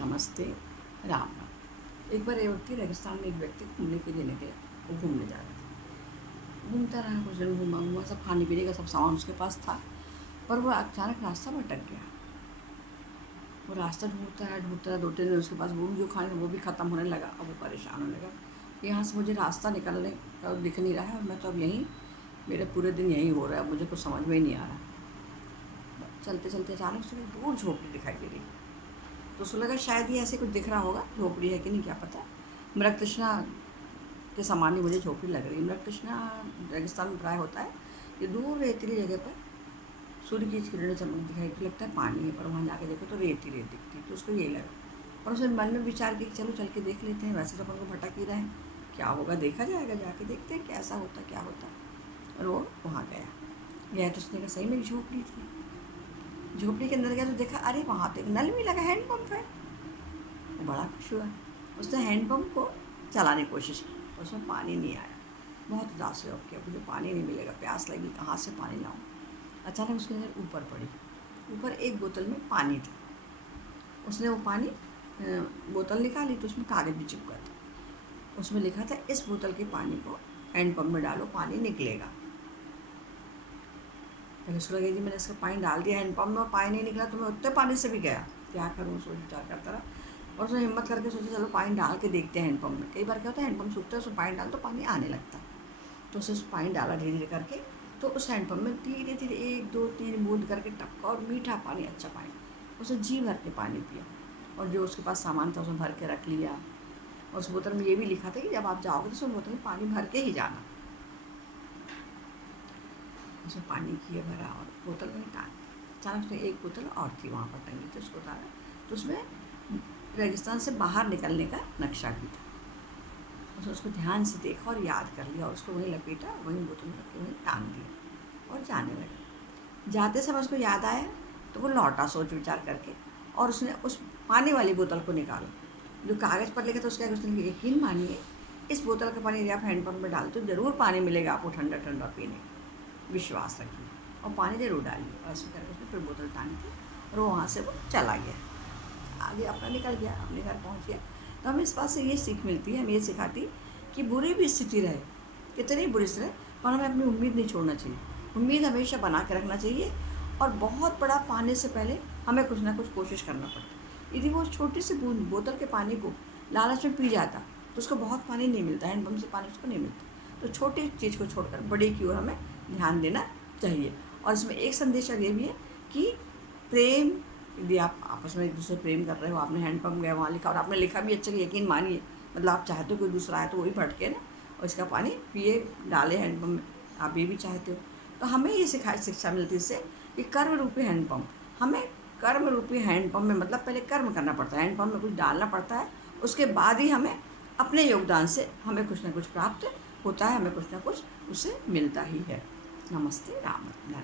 नमस्ते, राम राम। एक बार ये व्यक्ति रेगिस्तान में एक व्यक्ति घूमने के लिए निकला। वो घूमने जा रहा था, घूमता रहा, कुछ दिन घूमा घूमा, सब खाने पीने का सब सामान उसके पास था, पर वो अचानक रास्ता भटक गया। वो रास्ता ढूंढता रहा 2-3 दिन उसके पास, वो जो खाने वो भी ख़त्म होने लगा। अब वो परेशान होने लगा कि यहाँ से मुझे रास्ता निकलने का दिख नहीं रहा है, और मैं तो अब यहीं, मेरे पूरे दिन यहीं हो रहा है, मुझे कुछ समझ में ही नहीं आ रहा। चलते चलते अचानक से एक दूर झोपड़ी दिखाई दे रही, तो उसको लगा शायद ये ऐसे कुछ दिख रहा होगा, झोपड़ी है कि नहीं क्या पता। मृगतृष्णा के समान ही मुझे झोपड़ी लग रही है। मृगतृष्णा रेगिस्तान में प्राय होता है कि दूर रेतीली जगह पर सूर्य की किरणें चमक दिखाई, तो लगता है पानी है, पर वहाँ जाके देखो तो रेत ही रेत दिखती। तो उसको यही लगा, और उसने मन में विचार किया कि चलो चल के देख लेते हैं, वैसे तो अपन को भटक ही रहे हैं, क्या होगा देखा जाएगा, जाके देखते हैं कैसा होता क्या होता। और वो वहाँ गया तो उसने कहा सही में झोपड़ी थी। झोपड़ी के अंदर गया तो देखा, अरे वहाँ तो एक नल भी लगा, हैंडपम्प है। वो बड़ा खुश हुआ। उसने हैंडपम्प को चलाने की कोशिश की, तो उसमें पानी नहीं आया। बहुत उदास हुआ कि मुझे पानी नहीं मिलेगा, प्यास लगी, कहाँ से पानी लाऊं। अचानक उसकी नज़र ऊपर पड़ी, ऊपर एक बोतल में पानी था। उसने वो पानी बोतल निकाली तो उसमें कागज़ भी चिपका था। उसमें लिखा था, इस बोतल के पानी को हैंडपम्प में डालो, पानी निकलेगा। पहले उसको लगे कि मैंने इसका पानी डाल दिया हैंडपम्प में और पानी नहीं निकला, तो मैं उतने पानी से भी गया, क्या करूँ, सोच विचार करता रहा। और उसने हिम्मत करके सोचा चलो पानी डाल के देखते हैं हैंडपम्प में। कई बार क्या होता है, हैंडपम्प सूखता है, उसमें पानी डाल तो पानी आने लगता है। तो उसने पानी डाला धीरे धीरे करके, तो उस हैंडपम्प में धीरे धीरे 1-2-3 बूंद करके टपका, और मीठा पानी, अच्छा पानी। उसने जी भर के पानी पिया, और जो उसके पास सामान था उसने भर के रख लिया। और उस बोतल में ये भी लिखा था कि जब आप जाओगे तो उस बोतल में पानी भर के ही जाना। उसने पानी किया भरा और बोतल में टांग। अचानक उसने एक बोतल और थी वहाँ पर टंगी थी, उसको उतारा, तो उसमें रेगिस्तान से बाहर निकलने का नक्शा भी था। उसने उसको ध्यान से देखा और याद कर लिया, और उसको वहीं लपेटा, वहीं बोतल में रख के वहीं टांग दिया और जाने लगा। जाते समय उसको याद आया तो वो लौटा सोच विचार करके, और उसने उस पानी वाली बोतल को निकाला। जो कागज़ पर लिखा था उसके आगे उसने यकीन मानिए, इस बोतल का पानी यदि आप हैंडपम्प में डालते तो ज़रूर पानी मिलेगा आपको ठंडा ठंडा पीने, विश्वास रखिए, और पानी ज़रूर डालिए। और ऐसे करके उसने फिर बोतल टांग दी, और वो वहाँ से वो चला गया, आगे अपना निकल गया, अपने घर पहुँच गया। तो हमें इस बात से ये सीख मिलती है, हमें ये सिखाती कि बुरी भी स्थिति रहे, कितनी बुरी स्थिति रहे, पर हमें अपनी उम्मीद नहीं छोड़ना चाहिए। उम्मीद हमेशा बना के रखना चाहिए, और बहुत बड़ा पाने से पहले हमें कुछ ना कुछ कोशिश करना पड़ता है। यदि वो छोटी सी बूंद बोतल के पानी को लालच में पी जाता तो उसको बहुत पानी नहीं मिलता, हैंडपम्प से पानी उसको नहीं मिलता। तो छोटी चीज़ को छोड़कर बड़ी की ओर हमें ध्यान देना चाहिए। और इसमें एक संदेश ये भी है कि प्रेम, यदि आप आपस में एक दूसरे प्रेम कर रहे हो, आपने हैंडपम्प गया वहाँ लिखा, और आपने लिखा भी अच्छा कि यकीन मानिए, मतलब आप चाहते हो कोई दूसरा आए तो वही भटके ना, और इसका पानी पिए, डाले हैंडपम्प में, आप ये भी चाहते हो। तो हमें ये शिक्षा मिलती है इससे कि कर्म रूपी हैंडपम्प, हमें कर्म रूपी हैंडपम्प में, मतलब पहले कर्म करना पड़ता है, हैंडपम्प में कुछ डालना पड़ता है, उसके बाद ही हमें अपने योगदान से हमें कुछ ना कुछ प्राप्त होता है, हमें कुछ ना कुछ उससे मिलता ही है। नमस्ते, राम राम।